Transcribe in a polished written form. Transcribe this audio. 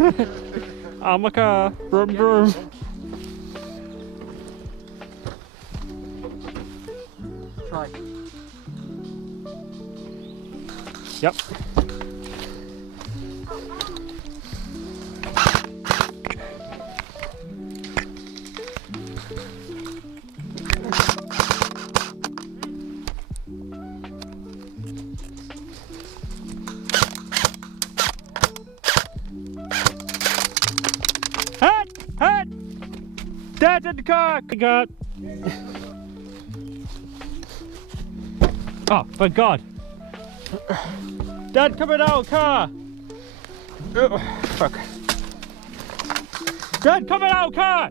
I'm a car. Vroom, vroom. Try. Yep. Hut! Hut! Dad's in the car! I got. Oh, thank God. Dad, coming out, car! Fuck. Dad, coming out, car!